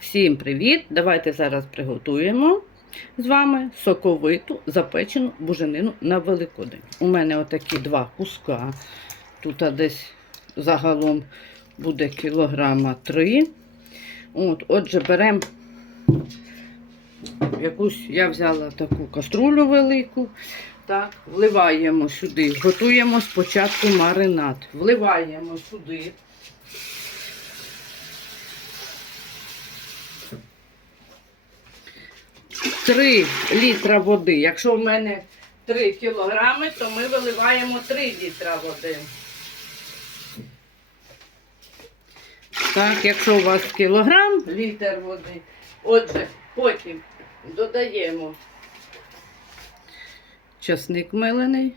Всім привіт! Давайте зараз приготуємо з вами соковиту запечену буженину на Великодень. У мене отакі два куска. Тут десь загалом буде кілограма три. От, отже, беремо якусь, я взяла таку каструлю велику. Так, вливаємо сюди, готуємо спочатку маринад. Вливаємо сюди. Три літра води. Якщо в мене 3 кілограми, то ми виливаємо 3 літра води. Так, якщо у вас кілограм, літр води. Отже, потім додаємо часник мелений.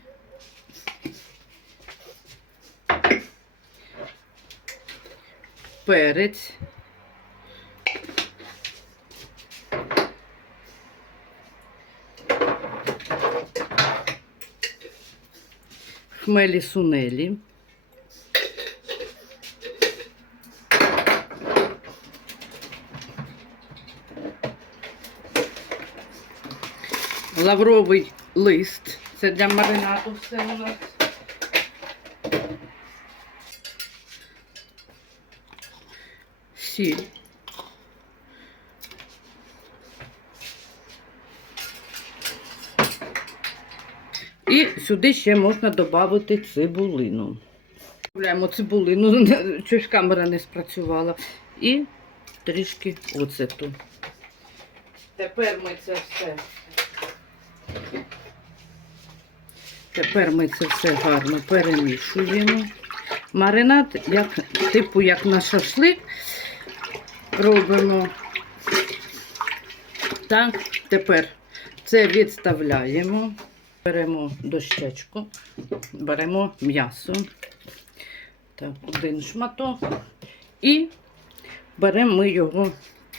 Перець. Хмелі сунелі. Лавровий лист. Це для маринаду все у нас. Сіль. І сюди ще можна додати цибулину. Додаємо цибулину, щось камера не спрацювала. І трішки оцету. Тепер ми це все. Тепер ми це все гарно перемішуємо. Маринад, як, типу, як на шашлик, робимо. Так, тепер це відставляємо. Беремо дощечку, беремо м'ясо. Так, один шматок. І беремо ми його,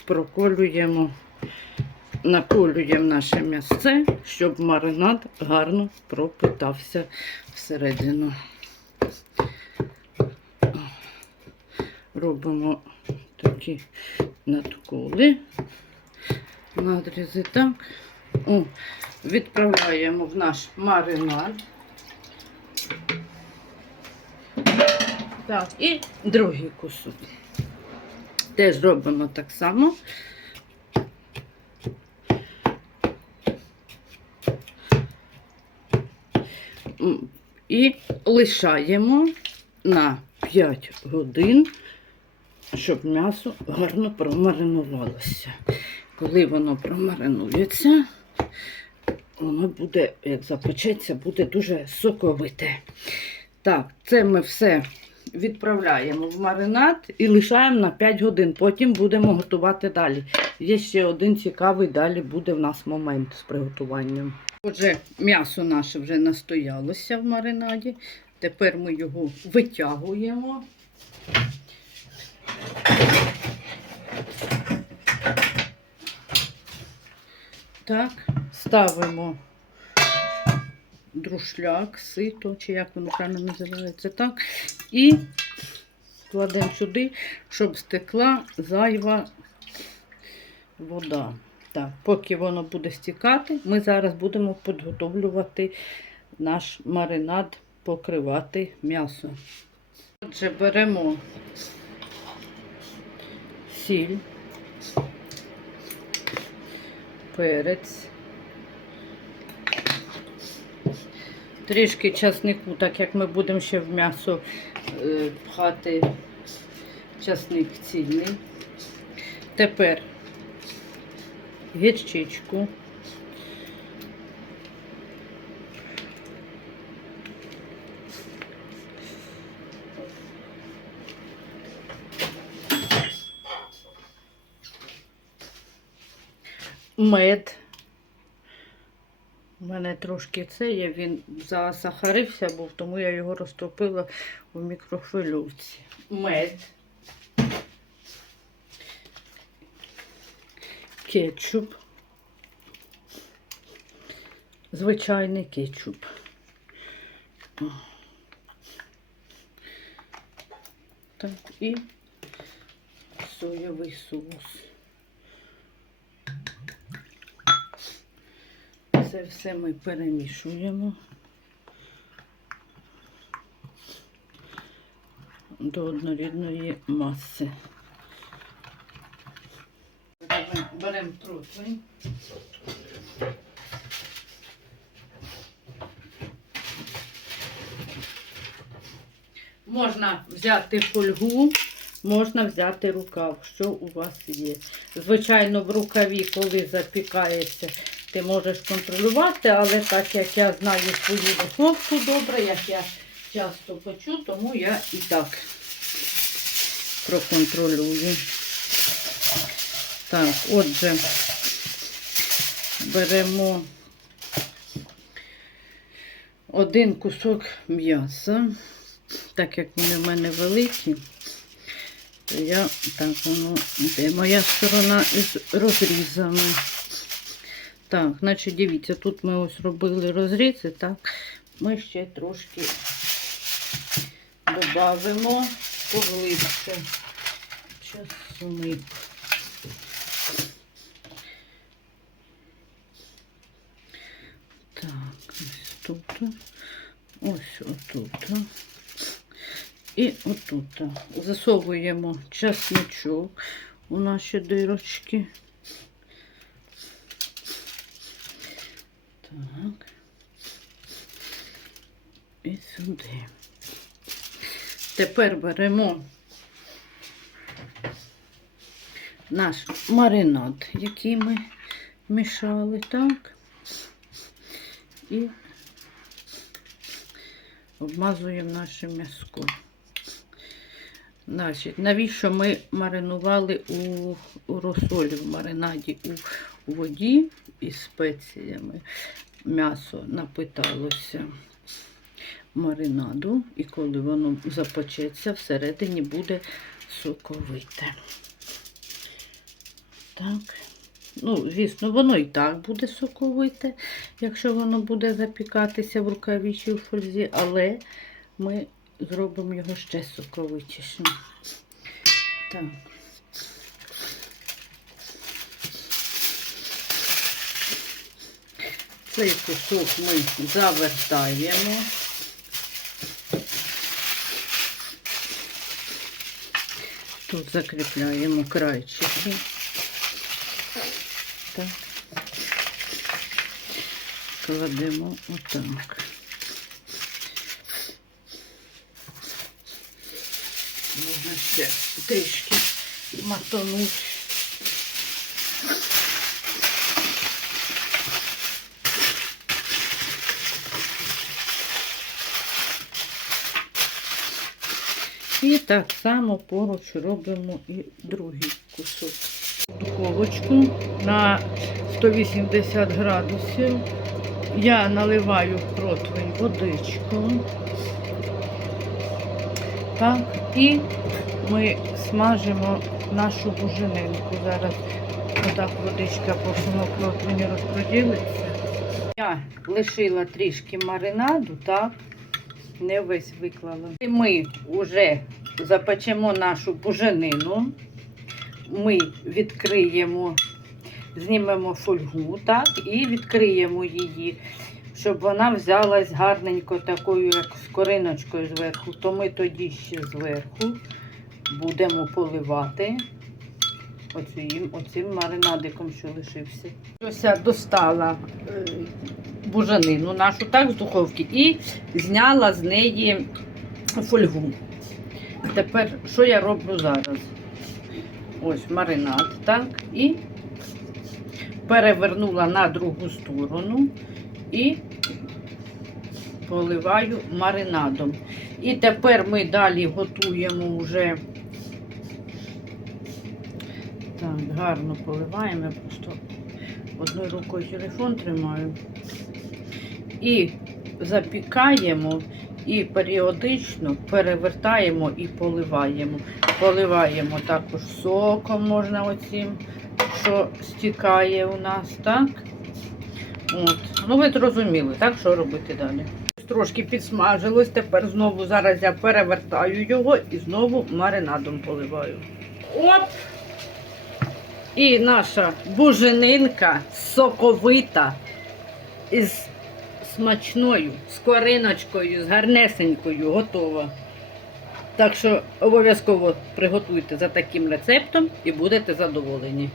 проколюємо, наколюємо наше м'ясце, щоб маринад гарно пропитався всередину. Робимо такі надколи, надрізи так. О, відправляємо в наш маринад. Так, і другий кусок. Теж робимо так само. І лишаємо на 5 годин, щоб м'ясо гарно промаринувалося. Коли воно промаринується, воно буде, як запечеться, буде дуже соковите. Так, це ми все відправляємо в маринад і лишаємо на 5 годин. Потім будемо готувати далі. Є ще один цікавий, далі буде в нас момент з приготуванням. Отже, м'ясо наше вже настоялося в маринаді. Тепер ми його витягуємо. Так, ставимо друшляк, сито, чи як воно правильно називається, так. І кладемо сюди, щоб стекла зайва вода. Так, поки воно буде стікати, ми зараз будемо підготовлювати наш маринад, покривати м'ясо. Отже, беремо сіль, перець. Трішки часнику, так як ми будемо ще в м'ясо е, пхати часник цільний. Тепер гірчичку. Мед. У мене трошки це є, він засахарився був, тому я його розтопила у мікрохвильовці. Мед. Кетчуп. Звичайний кетчуп. Так, і соєвий соус. Це все ми перемішуємо до однорідної маси. Беремо- трутень. Можна взяти фольгу, можна взяти рукав, що у вас є. Звичайно, в рукаві, коли запікається, ти можеш контролювати, але так як я знаю свою духовку добре, як я часто печу, тому я і так проконтролюю. Так, отже, беремо один кусок м'яса. Так як вони в мене великі, то я так воно йде. Моя сторона із розрізами. Так, значить, дивіться, тут ми ось робили розрізи, так, ми ще трошки додамо поглибше часник. Так, ось тут. Ось отут. І отут. Засовуємо часничок у наші дирочки. Так. І сюди. Тепер беремо наш маринад, який ми мішали, так. І обмазуємо наше м'яско. Значить, навіщо ми маринували у, у розсолі, в маринаді у, у воді із спеціями? М'ясо напиталося маринаду, і коли воно запечеться, всередині буде соковите. Так. Ну, звісно, воно і так буде соковите, якщо воно буде запікатися в рукаві чи фользі, але ми зробимо його ще соковитішим. Так. Цей кусок ми завертаємо. Тут закріпляємо крайчики. Так. Кладемо отак. Можна ще трішки матонуть. І так само поруч робимо і другий кусок. Духовочку на 180 градусів. Я наливаю противень водичку. Так, і ми смажимо нашу буженинку. Зараз отак водичка по всьому противні розподілиться. Я лишила трішки маринаду, так, не весь виклала. І ми вже запечемо нашу буженину. Ми відкриємо, знімемо фольгу, так, і відкриємо її, щоб вона взялась гарненько такою, як з кориночкою зверху. То ми тоді ще зверху будемо поливати оцим, оцим маринадиком, що лишився. Ось я достала е, бужанину нашу так з духовки і зняла з неї фольгу. Тепер що я роблю зараз? Ось маринад, так, і перевернула на другу сторону і поливаю маринадом. І тепер ми далі готуємо вже так, гарно поливаємо, просто одною рукою телефон тримаю. І запікаємо і періодично перевертаємо і поливаємо. Поливаємо також соком можна оцім, що стікає у нас, так? От. Ну, ви зрозуміли, так, що робити далі. Трошки підсмажилось, тепер знову зараз я перевертаю його і знову маринадом поливаю. Оп! І наша буженинка соковита, із смачною, з кориночкою, з гарнесенькою готова. Так що обов'язково приготуйте за таким рецептом і будете задоволені.